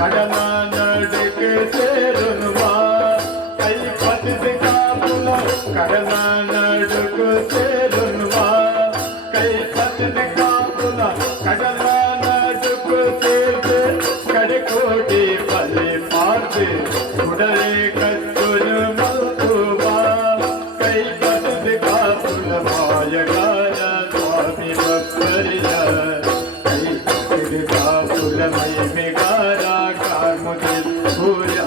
ಕಡಲ ನಡುಗೆ ಸೇರುನುವ ಕೈ ಪತಿದ ಕಾಪುಲ ಕಡಲ ನಡುಗು ಸೇರುನುವ ಕೈ ಪತಿದ ಕಾಪುಲ ಕಡಲ ನಡುಗು ಸೇರ್ದು ಕಡೆಕೋಟಿ ಪಲೆ ಪಾರ್ದು ಉಡಲೆ ಕತ್ತುಲು ಮಲ್ಕುವ ಕೈ ಪತಿದ ಕಾಪುಲ ಮಾಯಗಾರ ಸ್ವಾಮಿ ಭಕ್ತರಿಯ ಕೈ ಪತಿದ ಕಾಪುಲ ಮೈಮೆಗಾರ ಕಾರ್ಮುದಿಲ್ ಭೂಯ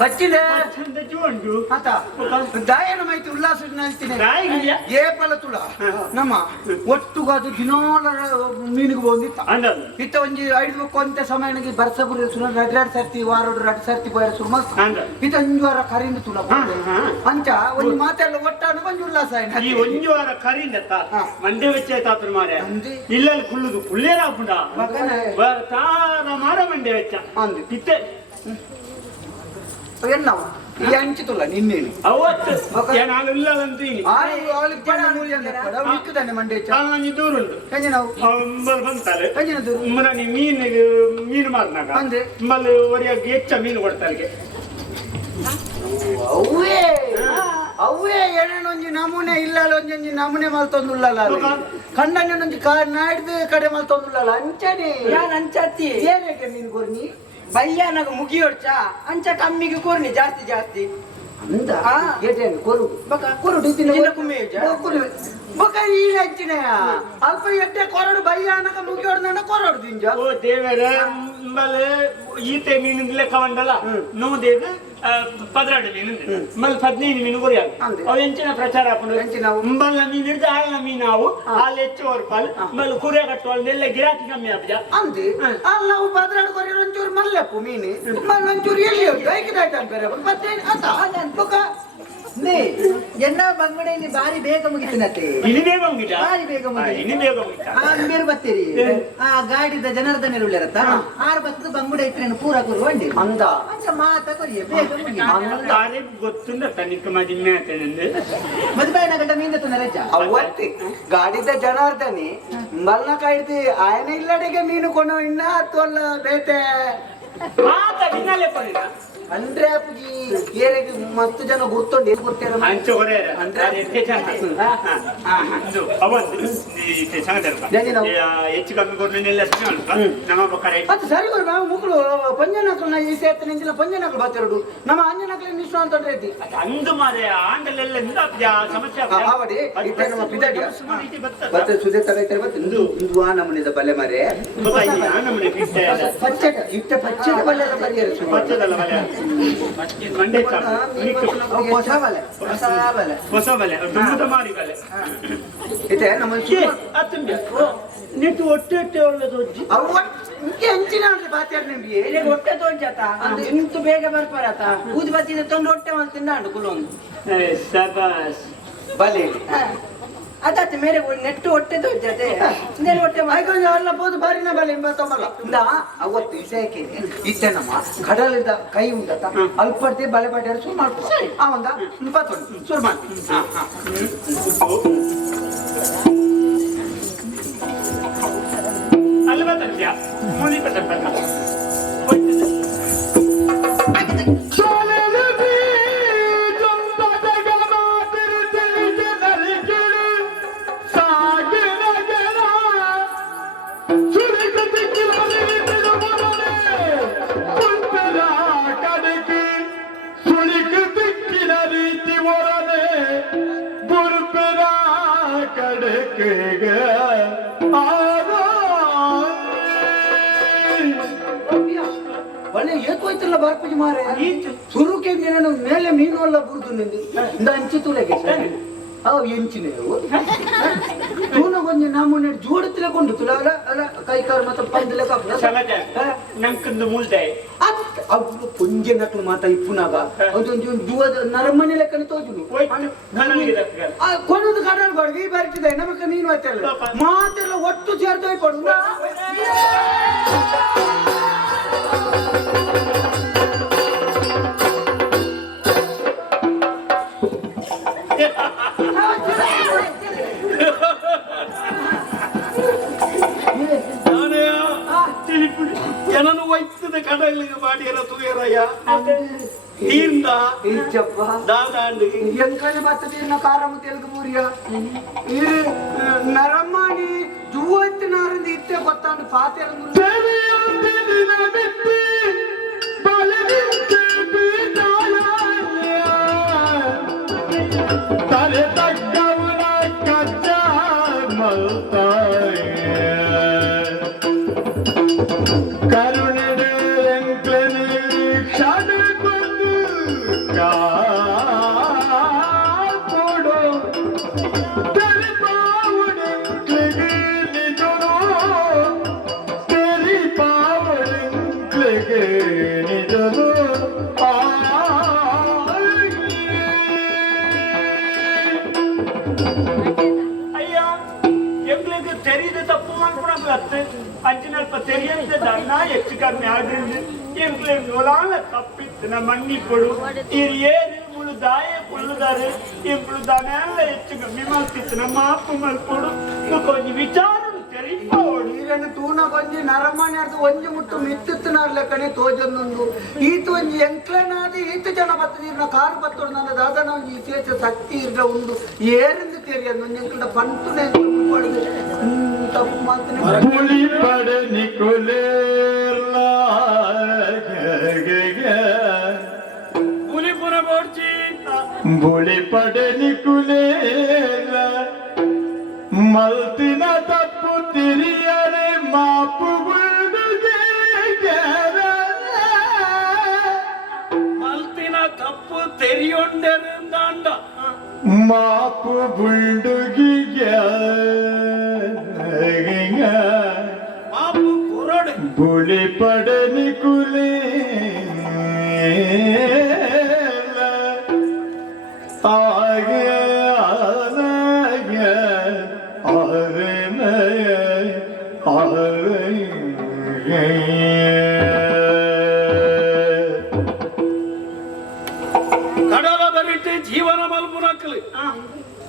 ಬಚ್ಚಿದೆ ಚೂಂಡು ಆತ ದಾಯನ ಮಾಹಿತಿ ಉಲ್ಲಾಸ ಏ ಪಲ ತುಳ ನಮ್ಮ ಒಟ್ಟುಗಾದು ದಿನೋಲ ಮೀನಿಗೆ ಬಂದಿತ್ತ ಇತ್ತ ಒಂಜಿ 5 ಕೊಂತೆ ಸಮಯನಿಗೆ ಬರ್ಸಬುರಿ ಸುನ 2 ಸರ್ತಿ ವಾರೋಡು 2 ಸರ್ತಿ ಬಯರ್ ಸುರು ಮಸ್ತ್ ಇತ್ತ 1 ವಾರ ಕರಿಂದ ತುಳ ಅಂಚ ಒಂಜಿ ಮಾತೆಲ್ಲ ಒಟ್ಟಾನು ಒಂಜಿ ಉಲ್ಲಾಸ ಈ 1 ವಾರ ಕರಿಂದತ್ತ ಮಂಡೆ ವೆಚ್ಚ ತಾತ್ರ ಮಾರೆ ಇಲ್ಲಲ್ಲಿ ಕುಳ್ಳುದು ಕುಳ್ಳೇರ ಆಪುಂಡ ತಾರ ಮಾರ ಮಂಡೆ ವೆಚ್ಚ ಅಂದು ಇತ್ತೆ ಎನ್ನವ ಈ ಹಂಚಿತುಲ್ಲ ನಿನ್ನೇನು ಅವತ್ತು ನಾನು ಇಲ್ಲದಂತೀನಿ ಇಕ್ಕುತ್ತಾನೆ ಮಂಡೆ ನಂಗೆ ದೂರ ಉಂಟು ಕಂಜೆ ನಾವು ಬಂತಾರೆ ಕಂಜಿನ ದೂರ ಮನೆ ಮೀನು ಮಾರ್ನಾಗ ಅಂದೆ ಮಲ್ಲಿ ಒರಿಯಾಗಿ ಹೆಚ್ಚ ಮೀನು ಕೊಡ್ತಾರೆ ಅವೇ ಅವೇ ಏನೇನೊಂಜಿ ನಮೂನೆ ಇಲ್ಲಲ್ಲ ಒಂಜೊಂಜಿ ನಮೂನೆ ಮಲ್ತೊಂದುಲ್ಲಲ್ಲ ಕಂಡಂಜೊಂಜಿ ನಾಡ್ದು ಕಡೆ ಮಲ್ತೊಂದುಲ್ಲಲ್ಲ ಅಂಚನೆ ಯಾನ್ ಅಂಚತ್ತಿ ಏನೇಗೆ ಮೀನು ಕೊರ್ನಿ ಬಯ್ಯಾನಾಗ ಮುಗಿಯೋಡ್ಚ ಅಂಚ ಕಮ್ಮಿಗೆ ಕೊರ್ನಿ ಜಾಸ್ತಿ ಜಾಸ್ತಿ ಅಂದ ಏಟೇನು ಕೊರು ಬಕ ಕೊರುಡು ನಿನ್ನ ಕುಮ್ಮೆ ಬಕ ಈ ಹಚ್ಚಿನ ಅಲ್ಪ ಎಟ್ಟೆ ಕೊರಡು ಬಯ್ಯಾನಕ ಮುಗಿಯೋಡ್ನ ಕೊರಡು ದಿಂಜ ಓ ದೇವರ ಮಲ್ಲಿ ಈತೆ ಮೀನು ಲೆಕ್ಕ ಬಂದಲ್ಲ ನೋದೇಗ 16 ಮೀನು ಮಲ್ಲಿ 15 ಮೀನು ಕೊರಿಯಾಗ ಅವು ಎಂಚಿನ ಪ್ರಚಾರ ಹಾಕೊಂಡು ಮಲ್ಲ ಮೀನು ಹಿಡಿದು ಆಯನ ಮೀನು ನಾವು ಅಲ್ಲಿ ಹೆಚ್ಚು ರೂಪಾಯಿ ಮಲ್ಲಿ ಕುರಿಯ ಕಟ್ಟುವಲ್ಲಿ ಎಲ್ಲ ಗಿರಾಕಿ ಕಮ್ಮಿ ಆಗ್ತದೆ ಅಂದೆ ಅಲ್ಲಿ ನಾವು 16 ಕೊರಿಯರು ಒಂಚೂರು ಮಲ್ಲೆಪ್ಪು ಮೀನು ಮಲ್ಲ ಒಂಚೂರು ಎಲ್ಲಿ ಉಂಟು ಐಕಿದಾಯ್ತು ಅಂತಾರೆ ಮತ್ತೆ ಬಕ ನೇ ಎನ್ನ ಬಂಗಡೆಯಲ್ಲಿ ಬಾರಿ ಬೇಗ ಮುಗಿತಿನತ್ತೆ ಇನಿ ಬೇಗ ಮುಗಿತ ಬಾರಿ ಬೇಗ ಮುಗಿತ ಇನಿ ಬೇಗ ಮುಗಿತ ಬೇರೆ ಬತ್ತೀರಿ ಆ ಗಾಡಿದ ಜನಾರ್ದನ ಇರುಳ್ಳಿರತ್ತ 6 ಬತ್ತದ ಬಂಗುಡೆ ಇಟ್ರೇನು ಪೂರ ಕೊರು ಬಂಡಿ ಅಂದ ಅಂಚ ಮಾತ ಕೊರಿಯ ಬೇಗ ಮುಗಿ ದಾರಿ ಗೊತ್ತುಂಡ ತನಿಕ ಮಾದಿ ಮೇತೇನೆಂದು ಮದುಬಾಯಿನ ಗಂಡ ಮೀಂದ ತನ ರಜ ಅವತ್ತೆ ಗಾಡಿದ ಜನಾರ್ದನಿ ಮಲ್ನ ಕಾಯ್ದು ಆಯನ ಇಲ್ಲಡೆಗೆ ಮೀನು ಕೊಂಡು ಇನ್ನ ಅಥವಾ ಬೇತೆ ಮಾತ ಬಿನ್ನಲೆ ಪಡಿದ ಅಂದ್ರೆ ಅಪ್ಪಗಿ ಏರಿಗೆ ಮಸ್ತ್ ಜನ ಗುರ್ತೊಂಡು ಏನ್ ಗುರ್ತೇರ ಅಂಚ ಹೊರೆ ಅಂದ್ರೆ ಹೆಚ್ಚು ಕಮ್ಮಿ ಕೊಡ್ಲಿಲ್ಲ ನಮ್ಮ ಬಕ್ಕರೆ ಅದು ಸರಿ ಬರ್ ನಾವು ಮುಕ್ಕಳು ಪಂಜನಕಲ್ನ ಈ ಸೇತ ನಿಂತಿಲ್ಲ ಪಂಜನಕಲ್ ಬಾತಿರಡು ನಮ್ಮ ಅಂಜನಕಲ್ ನಿಶ್ವ ಅಂತ ಐತಿ ಅಂದು ಮಾರೆ ಆಂಡಲೆಲ್ಲ ಸಮಸ್ಯೆ ಆವಡಿ ಇತ್ತೆ ನಮ್ಮ ಪಿದಾಡಿ ಮತ್ತೆ ಸುದೆ ತಗೈತಾರೆ ಮತ್ತೆ ಇಂದು ಆ ನಮ್ಮನಿದ ಬಲ್ಲೆ ಮಾರೆ ಪಚ್ಚೆ ಇತ್ತೆ ಪಚ್ಚೆ ಬಲ್ಲೆ ಬರಿಯರು ಪಚ್ಚದಲ್ಲ ಬಲ್ಲೆ ಮಂಡೆ ಚಾಪೆ ಹೊಸ ಬಲೆ ಹೊಸ ಬಲೆ ದುಮ್ಮದ ಮಾರಿ ಬಲೆ ಇದೆ ನಮ್ಮ ಅತ್ತಂಬಿ ನಿಟ್ಟು ಹೊಟ್ಟೆ ಒಳ್ಳೆದು ಹೆಂಚಿನ ಅಂದ್ರೆ ಬಾತ್ಯಾರ ನಿಮ್ಗೆ ಹೊಟ್ಟೆ ತೋಂಚಾತ ಇಂತು ಬೇಗ ಬರ್ಪಾರತ ಊದಿ ಬತ್ತಿದ ತೊಂದು ಹೊಟ್ಟೆ ಒಂದು ತಿಂದಾಂಡು ಕುಲೊಂದು ಸಬಾಸ್ ಬಲೆ ಅದಾತ ಮೇರೆ ನೆಟ್ಟು ಹೊಟ್ಟೆ ತೋಂಚಾತೆ ನೇನು ಹೊಟ್ಟೆ ಆಯ್ಕೊಂಡು ಎಲ್ಲ ಬೋದು ಬಾರಿನ ಬಲೆ ಎಂಬತ್ತೊಂಬಲ್ಲ ಅವತ್ತು ವಿಷಯಕ್ಕೆ ಇತ್ತೆ ನಮ್ಮ ಕಡಲಿದ ಕೈ ಉಂಟತ್ತ ಅಲ್ಪಡ್ತಿ ಬಲೆ ಬಾಟ್ಯಾರ ಶುರು ಮಾಡ್ಕೊ ಒಂದ 21 ಶುರು ಮಾಡ್ತೀನಿ ಅಲ್ವಾ ತಂದ್ಯ ಮೂಲಿ ಪಟ್ಟ ಒಳ್ಳೆ ಏಕೋಯ್ತಲ್ಲ ಬಾರ್ಪಜಿ ಮಾರೆ ಸುರುಕೆ ನಾನು ಮೇಲೆ ಮೀನು ಎಲ್ಲ ಬುರುದು ನಿಂದು ಇಂದ ಅಂಚಿ ತುಲೆಗೆ ಅವು ಎಂಚಿನ ತೂನ ಕೊಂಚ ನಮ್ಮನೆ ಜೋಡತಿಲೆ ಕೊಂಡು ತುಲ ಅಲ್ಲ ಅಲ್ಲ ಕೈ ಕಾರು ಮತ್ತೆ ಪಂದಲೆ ನಂಕಂದು ಮೂಲ್ತಾಯಿ ಅವ್ರು ಪುಂಜೆ ನಕ್ಲು ಮಾತ ಇಪ್ಪುನಾಗ ಅದೊಂದು ಜುವದ ನರಮನೆ ಲೆಕ್ಕನೆ ತೋಜುನು ಕೊಡುದು ಕಡಲ್ ಕೊಡುದು ಈ ಬರ್ತಿದೆ ನಮಕ ನೀನು ಮಾತೆಲ್ಲ ಒಟ್ಟು ಸೇರ್ತೋಯ್ ಕೊಡು ಜನನು ವೈದ್ಯದ ಕಡಲಿಗೆ ಮಾಡಿಯರ ತುಯರಯ್ಯ ನೀರ್ದ ಇಜ್ಜಪ್ಪ ದಾದಾಂಡು ಎಂಕನೆ ಬತ್ತದಿನ ಕಾರಮ ತೆಲುಗು ಮೂರಿಯ ನರಮ್ಮನಿ ಜುವತ್ತಿನಾರಿಂದ ಇತ್ತೆ ಗೊತ್ತಾಂಡು ಪಾತೆರಂದು ತಲೆ ತಕ್ಕವನ ಕಚ್ಚ ಮಲ್ತಾಯ ಕರುಣೆಡೆ ಎಂಕ್ಲೆನೆ ಕ್ಷಣ ಕೊಂದು ಕಾಪೋಡು ತೆರಿಪಾವಡೆಂಕ್ಲೆಗೆ ನಿಜರು ತೆರಿಪಾವಡೆಂಕ್ಲೆಗೆ ನಿಜರು ಅಯ್ಯ ಎಂಗ್ಳಿಗೆ ತೆರೀದ ತಪ್ಪು ಮಾಡ್ಕೊಳಕ್ಕೆ ಅಂಚಿನಲ್ಪ ತೆರಿಯಂತೆ ದಣ್ಣ ಹೆಚ್ಚು ಕಮ್ಮಿ ಆದ್ರಿಂದ ಎಂಗ್ಲೆ ನೊಲಾಲ ತಪ್ಪಿತ್ತು ನಮ್ಮ ಮಣ್ಣಿ ಕೊಡು ಇರ್ ಏರಿ ಮುಳು ದಾಯ ಕೊಲ್ಲುದಾರೆ ಎಂಗ್ಳು ದನೆಲ್ಲ ಹೆಚ್ಚು ಕಮ್ಮಿ ಮಾಡ್ತಿತ್ತು ನಮ್ಮ ಅಪ್ಪ ಮಲ್ಕೊಡು ಕೊಂಚ ವಿಚಾರ ತೆರಿಪೋಡು ನೀರನ್ನು ತೂನ ಕೊಂಜಿ ನರಮನೆ ಅರ್ಧ ಒಂಜಿ ಮುಟ್ಟು ಮಿತ್ತಿತ್ತಿನಾರ್ ಲೆಕ್ಕನೆ ತೋಜೊಂದೊಂದು ಈತು ಒಂಜಿ ಎಂಕ್ಲೆನಾದ ಈತು ಜನ ಬತ್ತದಿರ್ನ ಕಾರು ಬತ್ತೋಡು ನನ್ನ ದಾದನ ಒಂಜಿ ವಿಶೇಷ ಶಕ್ತಿ ಇರ್ಲ ಉಂಡು ಏರಿಂದ ತೆರಿಯದು ಒಂಜಿ ಎಂಕ್ಲ ಪಂಟುನೆ ಪಡೆದು ತಪ್ಪು ಮಾತನೆ ಬುಳಿ ಪಡೆ ನಿಕುಲೇರ್ಲ ಹುಲಿಪುರ ಬೋಡ್ಚಿ ಬುಳಿ ಪಡೆ ನಿಕುಲೇರ್ಲ ಮಲ್ತಿನ ತಪ್ಪು ತಿರಿಯರೆ ಮಾಪು ಗುಳ್ದುಗೆ ಮಲ್ತಿನ ತಪ್ಪು ತೆರಿಯೊಂಡೆರಿಂದಾಂಡ ಮಾಪು ಬುಳ್ಡುಗಿಗೆ ಮಾಪು ಕೊರಡೆ ಬುಳಿ ಪಡೆ ನಿಕುಲೇ ಆಗೆ ಆನಗೆ ಆರೆನಯ ಆರೆಗೆ ಕಡಲ ಬರಿಟ್ಟು ಜೀವನ ಮಲ್ಪುನಕ್ಲಿ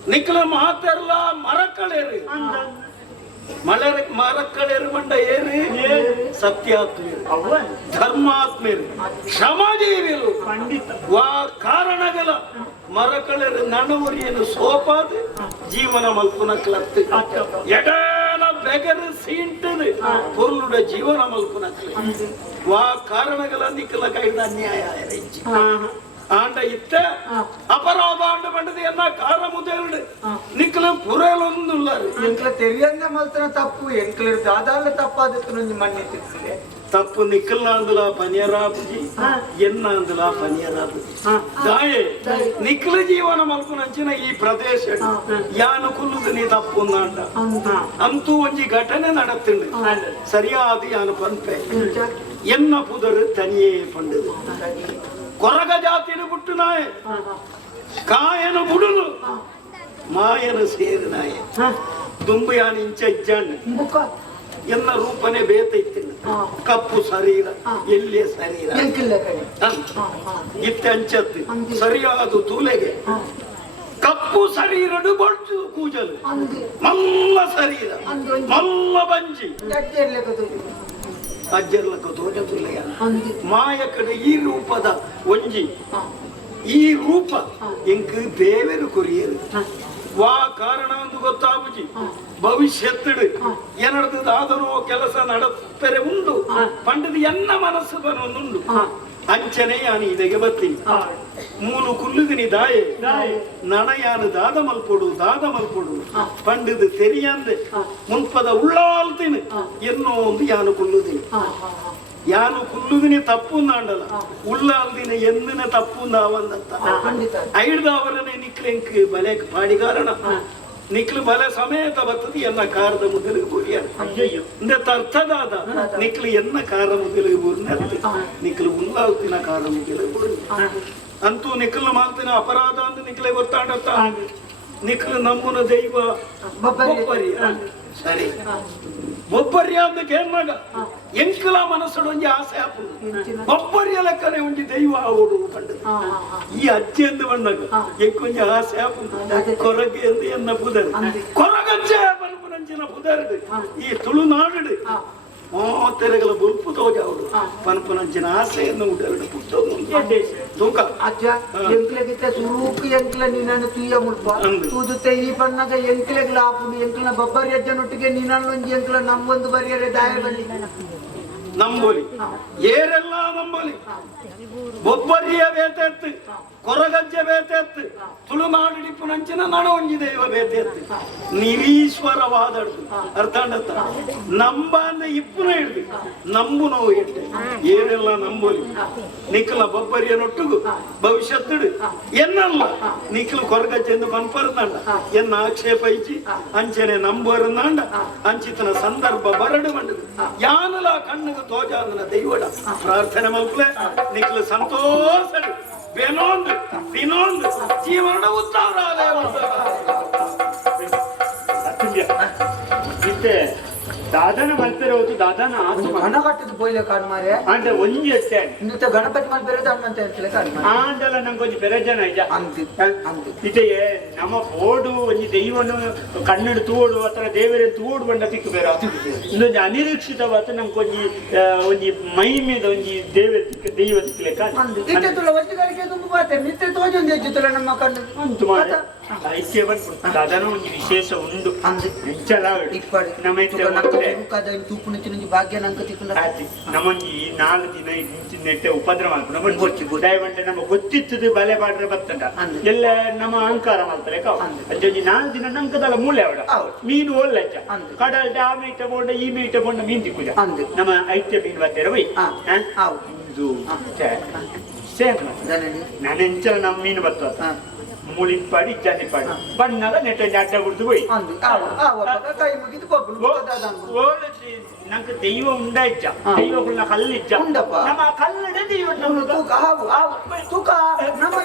ನಿಕ್ಲ ಮಾತೆರ್ಲ ಮರಕ್ಕಳೇರಿ ಮರಕ್ಕಳೇರು ಮಂಡ ಏರಿ ಸತ್ಯಾತ್ಮೇರು ಧರ್ಮಾತ್ಮೇರು ಶ್ರಮಜೀವಿರು ವಾ ಕಾರಣಗಳ ಮರಕ್ಕಳೇರು ನಣವರಿಯನ್ನು ಸೋಪಾದ ಜೀವನ ಮಲ್ಪುನಕ್ಲತ್ತು ಎಡನ ಬೆಗರು ಸೀಂಟದು ಪೊರ್ಲುಡ ಜೀವನ ಮಲ್ಪುನಕ್ಲಿ ವಾ ಕಾರಣಗಳ ನಿಕ್ಲ ಕೈದ ಅನ್ಯಾಯ ಹೆಚ್ಚು ಆಂಡ ಇತ್ತ ಅಪರಾಧ ಆಂಡ ಬಂಡದು ಎಲ್ಲ ಕಾರ ಮುದೇರುಡು ನಿಕ್ಲ ಪುರೇಲೊಂದುಲ್ಲಾರು ಎಂಕ್ಲ ತೆರಿಯಂದ ಮಲ್ತನ ತಪ್ಪು ಎಂಕ್ಲ ದಾದಾಲ ತಪ್ಪಾದಿತ್ತು ನಂಜಿ ಮಣ್ಣಿ ತಿಕ್ಕಿದೆ ತಪ್ಪು ನಿಕ್ಕಲ್ನ ಅಂದಲ ಪನಿಯರಾಬುಜಿ ಎನ್ನ ಅಂದಲ ಪನಿಯರಾಬುಜಿ ದಾಯೆ ನಿಖಿಲ ಜೀವನ ಮಲ್ಪುನಂಚಿನ ಈ ಪ್ರದೇಶ ಯಾನು ಕುಲ್ಲುದು ನೀ ತಪ್ಪು ಅಂದ ಅಂತೂ ಒಂಜಿ ಘಟನೆ ನಡತ್ತಿಂಡು ಸರಿಯಾದ ಯಾನು ಪಂಪೆ ಎನ್ನ ಪುದರು ತನಿಯೇ ಪಂಡದು ಕೊರಗ ಜಾತಿನ ಬಿಟ್ಟು ನಾಯೆ ಕಾಯನು ಬುಡುಲು ಮಾಯನು ಸೇರು ನಾಯೆ ದುಂಬು ಯಾನು ಇಂಚ ಇಜ್ಜಾಂಡ್ ಎನ್ನ ರೂಪನೆ ಬೇತೈತಿ ಕಪ್ಪು ಶರೀರ ಎಲ್ಲೇ ಶರೀರ ಇತ್ತೆ ಅಂಚತ್ತು ಸರಿಯಾದ ತೂಲೆಗೆ ಕಪ್ಪು ಶರೀರಡು ಬೊಡ್ಚು ಕೂಜಲು ಮಲ್ಲ ಶರೀರ ಮಲ್ಲ ಬಂಜಿ ಅಜ್ಜರ್ಲಕ ತೋಜದುಲೆಯ ಮಾಯ ಕಡೆ ಈ ರೂಪದ ಒಂಜಿ ಈ ರೂಪ ಎಂಕ್ ದೇವರು ಕೊರಿಯರು ವಾ ಕಾರಣ ಅಂತ ಗೊತ್ತಾಗುಜಿ ಭವಿಷ್ಯತ್ತಿಡು ಏನಡ್ದಾದರೂ ಕೆಲಸ ನಡಪೆರೆ ಉಂಡು ಪಂಡದ ಎನ್ನ ಮನಸ್ಸು ಬರೋನುಂಡು ಅಂಚನೆ ಯಾನು ಇದೆಗೆ ಬರ್ತೀನಿ ಮೂಲು ಕುಲ್ಲುದಿನಿ ದಾಯೆ ನನಯಾನು ದಾದ ಮಲ್ಪೊಡು ಪಂಡದು ತೆರಿಯಂದೆ ಮುನ್ಪದ ಉಳ್ಳಾಲ್ತೀನಿ ಎನ್ನೋ ಒಂದು ಯಾನು ಕುಲ್ಲುದಿನಿ ಯಾನು ಕುಲ್ಲುದಿನಿ ತಪ್ಪು ನಾಂಡಲ್ಲ ಉಳ್ಳಾಲ್ದಿನ ಎಂದಿನ ತಪ್ಪು ನಾವಂದಂತ ಐಡ್ದವರನ್ನೇ ನಿಕ್ಲೆಂಕ್ ಬಲೆ ಪಾಡಿಗಾರಣ ನಿಕ್ಲು ಬಲೆ ಸಮೇತ ಬರ್ತದೆ ಎನ್ನ ಕಾರದ ಮುಗಿಲಿಗೆ ಬುರಿಯ ತರ್ಥದಾದ ನಿಕ್ಲು ಎನ್ನ ಕಾರ ಮುಗಿಲಿಗೆ ಬುರ್ನೆ ನಿಕ್ಲು ಉಳ್ಳಾಲ್ತಿನ ಕಾರ ಮುಗಿಲಿಗೆ ಬುರಿ ಅಂತೂ ನಿಕ್ಲು ಮಾಲ್ತಿನ ಅಪರಾಧ ಅಂತ ನಿಕ್ಲೆ ಗೊತ್ತಾಡತ್ತ ನಿಕ್ಲು ನಮ್ಮನ ದೈವ ಬೊಬ್ಬರಿಯ ಸರಿ ಬೊಬ್ಬರಿಯ ಅಂತ ಕೇಳ್ನಾಗ ಎಂಕಲ ಮನಸ್ಸು ಒಂಜಿ ಆಸೆ ಹಾಪುದು ಬೊಬ್ಬರಿಯ ಲೆಕ್ಕನೆ ಒಂಜಿ ದೈವ ಆಗೋಡು ಕಂಡು ಈ ಅಜ್ಜಿ ಎಂದು ಬಂದಾಗ ಎಂಕೊಂಜಿ ಆಸೆ ಹಾಪುದು ಕೊರಗೆ ಎಂದು ಎನ್ನ ಪುದರು ಕೊರಗಜ್ಜೆ ಪನ್ಪುನಂಚಿನ ಪುದರ್ದು ಈ ತುಳುನಾಡು ಮೋತೆರೆಗಳ ಬುಲ್ಪು ತೋಜಾವುದು ಪನ್ಪುನಂಚಿನ ಆಸೆಯನ್ನು ಉಡಎರಡು ಪುಟ್ಟೋದು ತೂಕ ಅಜ್ಜ ಎಂಕ್ಲೆಗಿತ್ತ ಸುರೂಕು ಎಂಕ್ಲ ನೀನನ್ನು ತುಯ್ಯ ಮುಲ್ಪ ತೂದುತ್ತೆ ಈ ಬಣ್ಣದ ಎಂಕ್ಲೆಗ್ಲ ಆಪುಡು ಎಂಕ್ಲನ ಬಬ್ಬರಿ ಅಜ್ಜನೊಟ್ಟಿಗೆ ನೀನಲ್ಲೊಂಜಿ ಎಂಕ್ಲ ನಮ್ಮೊಂದು ಬರಿಯರೆ ದಾಯ ಬಲ್ಲಿ ನಂಬೋಲಿ ಏರೆಲ್ಲ ನಂಬೋಲಿ ಬೊಬ್ಬರಿಯ ಬೇತೆತ್ತು ಕೊರಗಜ್ಜೆ ಬೇತೆತ್ತು ತುಳುನಾಡಿಡಿಪ್ಪು ನಂಚಿನ ನಡ ಒಂಜಿ ದೈವ ಬೇತೆತ್ತು ನಿರೀಶ್ವರವಾದಡ್ದು ಅರ್ಥಾಂಡತ್ತ ನಂಬ ಅಂದ ಇಪ್ಪುನ ಹಿಡ್ದು ನಂಬು ನೋವು ಎಟ್ಟೆ ಏರೆಲ್ಲ ನಂಬೋಲಿ ನಿಕ್ಲ ಬೊಬ್ಬರಿಯ ನೊಟ್ಟುಗು ಭವಿಷ್ಯತ್ತಿಡು ಎನ್ನಲ್ಲ ನಿಕ್ಲು ಕೊರಗಜ್ಜೆ ಎಂದು ಪನ್ಪರ್ನಾಂಡ ಎನ್ನ ಆಕ್ಷೇಪ ಇಚ್ಚಿ ಅಂಚನೆ ನಂಬರ್ನಾಂಡ ಅಂಚಿತನ ಸಂದರ್ಭ ಬರಡು ಮಂಡದು ಯಾನಲ ಕಣ್ಣುಗ ತೋಜಾಂದನ ದೈವಡ ಪ್ರಾರ್ಥನೆ ಮಲ್ಪಲೆ ನಿಕ್ಲು ಸಂತೋಷಡು ಬೆನೊಂದು ತಿನ್ನೊಂದು ಜೀವನ ಉತ್ತಾರ ದಾದನ ಮಲ್ಪೆರೆ ಹೋದು ದಾದನ ಹಣ ಕಟ್ಟಿದ್ದು ಪೋಯ್ಲೆ ಕಾಡು ಮಾರೆ ಅಂದ್ರೆ ಒಂಜಿ ಅಷ್ಟೇ ಇಂತ ಗಣಪತಿ ಮಲ್ಪೆರೆ ಹಣ್ಣಂತ ಹೇಳ್ತಿಲ್ಲ ಕಾಡು ಆಂಡಲ ನಂಗೊಂದು ಬೆರಜನ ಇಜ ಅಂತಿ ಇತೆಯೇ ನಮ್ಮ ಬೋಡು ಒಂಜಿ ದೈವನು ಕನ್ನಡ ತೂಡು ಅಥವಾ ದೇವರ ತೂಡು ಬಂಡ ತಿಕ್ಕು ಬೇರೆ ಇನ್ನೊಂದು ಅನಿರೀಕ್ಷಿತವಾದ ನಂಗೊಂಜಿ ಒಂಜಿ ಮೈಮೇದ ಒಂಜಿ ದೈವ ತಿಕ್ಕಲೆಕ್ಕ ಇತ್ತೆ ತುಳ ಒಟ್ಟಿಗಳಿಗೆ ತುಂಬು ಬಾತೆ ನಿತ್ಯ ತೋಜೊಂದು ಹೆಚ್ಚುತ್ತಲ್ಲ ನಮ್ಮ ಕಣ್ಣು ಅಂತು ಮಾಡ ಐಕ್ಯ ಬಂದ್ಬಿಟ್ಟು ದಾದನ ಒಂಜಿ ವಿಶೇಷ ಉಂಡು ಹೆಚ್ಚಲ ಇಪ್ಪಡಿ ನಮ್ಮ ತೂಪು ನಿಂಚಿ ಭಾಗ್ಯ ನಂಗೆ ತಿಕ್ಕೊಂಡ ನಮ್ಮೊಂಜಿ 4 ದಿನ ನೆಟ್ಟೆ ಉಪದ್ರ ಮಾಡ್ಕೊಂಡು ದಯವಂటే ನಮ್ಮ ಗೊತ್ತಿತ್ತದು ಬಲೆ ಬಾಡ್ರೆ ಬರ್ತಂಡ ಎಲ್ಲ ನಮ್ಮ ಅಹಂಕಾರ ಮಾಡ್ತಾರೆ ಅಜ್ಜಿ 4 ದಿನ ನಂಕದಲ್ಲ ಮೂಲೆ ಅವಡ ಮೀನು ಒಳ್ಳೆಚ್ಚ ಕಡಲ್ ಆ ಮೀಟ ಬೋಂಡ ಈ ಮೀಟ ಬೋಂಡ ಮೀನ್ ತಿಕ್ಕುಜ ನಮ್ಮ ಐಕ್ಯ ಮೀನು ಬರ್ತಾರೆ ಬೈ ನಾನು ಎಂಚ ನಮ್ಮ ಮೀನು ಬರ್ತವ ಮುಳಿಪಾಡಿ ಜನಿಪಾಡಿ ಬಣ್ಣದ ನೆಟ್ಟ ಅಡ್ಡ ಬಿಡ್ದು ಹೋಯ್ ನಂಗೆ ದೈವ ಉಂಡಾಯ್ಚ ದೈವಗಳನ್ನ ಕಲ್ಲಿಜ್ಜ ನಮ್ಮ ಕಲ್ಲಡೆ ದೈವ ತೂಕ ನಮ್ಮ